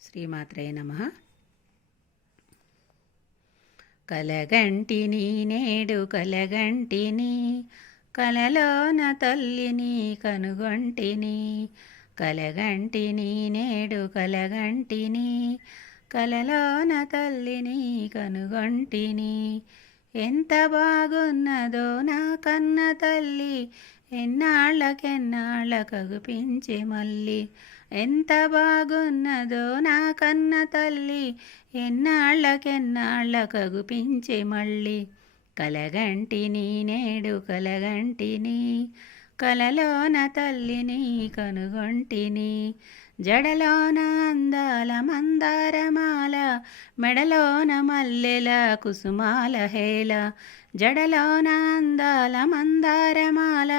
శ్రీమాత్రే నమ. కలగంటిని నేడు కలగంటిని కలలోన తల్లిని కనుగొంటిని కలగంటిని నేడు కలగంటిని కలలోన తల్లిని కనుగొంటిని ఎంత బాగున్నదో నా కన్న తల్లి ఎన్నాళ్ళకెన్నాళ్ళ కగుపించి మళ్ళీ ఎంత బాగున్నదో నా కన్న తల్లి ఎన్నాళ్ళకెన్నాళ్ళ కగుపించి మళ్ళీ కలగంటిని నేడు కలగంటిని కలలోన తల్లిని కనుగొంటిని జడలోన అందాల మందారమాల మెడలోన మల్లెల కుసుమాల హేళ. జడలోన అందాల మందారమాల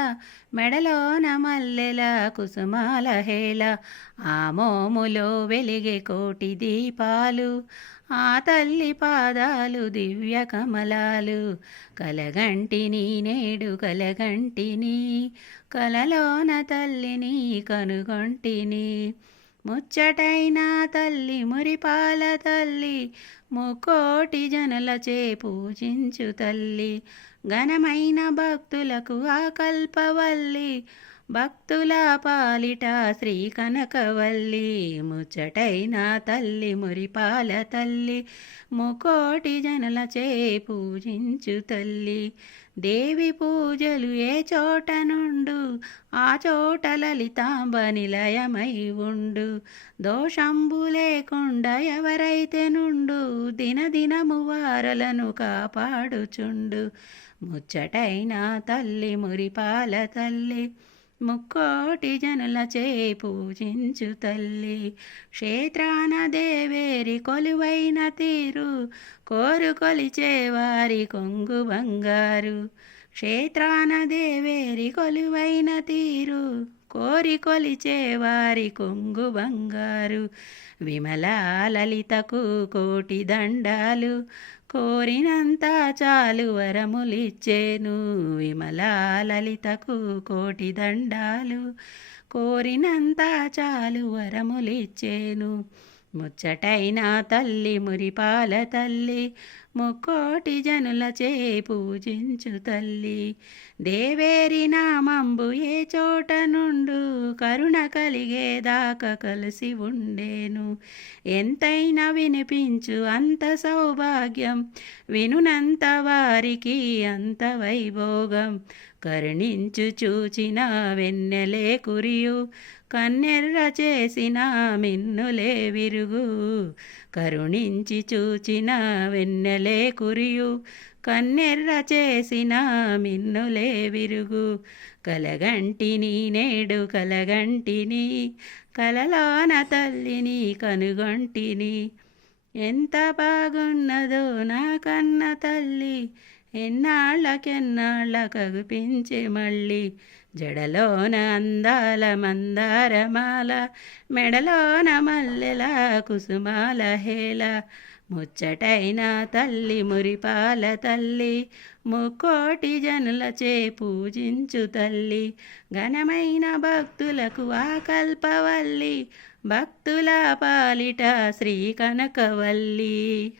మెడలోన మల్లెల కుసుమాల హేళ. ఆ మోములో వెలిగే కోటి దీపాలు ఆ తల్లి పాదాలు దివ్య కమలాలు. కలగంటిని నేడు కలగంటిని కలలోన తల్లిని కనుగొంటిని. ముచ్చటైన తల్లి మురిపాల తల్లి ముకోటి జనులచే పూజించు తల్లి. ఘనమైన భక్తులకు ఆ కల్పవల్లి భక్తుల పాలిట శ్రీ కనకవల్లి ముచ్చటైన తల్లి మురిపాల తల్లి ముకోటి జనులచే పూజించు తల్లి. దేవి పూజలు ఏ చోట నుండు ఆ చోట లలితాంబ నిలయమై ఉండు. దోషంబు లేకుండా ఎవరైతే నుండు దినదినము వారలను కాపాడుచుండు. ముచ్చటైన తల్లి మురిపాల తల్లి ముక్కోటి జనులచే పూజించు తల్లి. క్షేత్రాన దేవేరి కొలువైన తీరు కోరు కొలిచే వారి కొంగు బంగారు. క్షేత్రాన దేవేరి కొలువైన తీరు కోరి కొలిచే వారి కొంగు బంగారు. విమల లలితకు కోటి దండాలు కోరినంత చాలు వరములిచ్చేను. విమల లలితకు కోటి దండాలు కోరినంత చాలు వరములిచ్చేను. ముచ్చటైన తల్లి మురిపాల తల్లి ముక్కోటి జనులచే పూజించు తల్లి. దేవేరి నామంబు ఏ చోట నుండు కరుణ కలిగేదాకా కలిసి ఉండేను. ఎంతైనా వినిపించు అంత సౌభాగ్యం వినునంత వారికి అంత వైభోగం. కరుణించు చూచిన వెన్నెలే కురియు కన్నెర్ర చేసిన మిన్నులే విరుగు. కరుణించి చూచిన వెన్నెలే కురియు కన్నెర్ర చేసిన మిన్నులే విరుగు. కలగంటిని నేడు కలగంటిని కలలోన తల్లిని కనుగొంటిని ఎంత బాగున్నదో నా కన్న తల్లి ఎన్నాళ్ళకెన్నాళ్ళ కగుపించి మళ్ళీ. జడలోన అందాల మందారమాల మెడలోన మల్లెల కుసుమాల హేళ. ముచ్చటైన తల్లి మురిపాల తల్లి ముక్కోటి జనులచే పూజించు తల్లి. ఘనమైన భక్తులకు ఆ కల్పవల్లి భక్తుల పాలిట శ్రీ కనకవల్లి.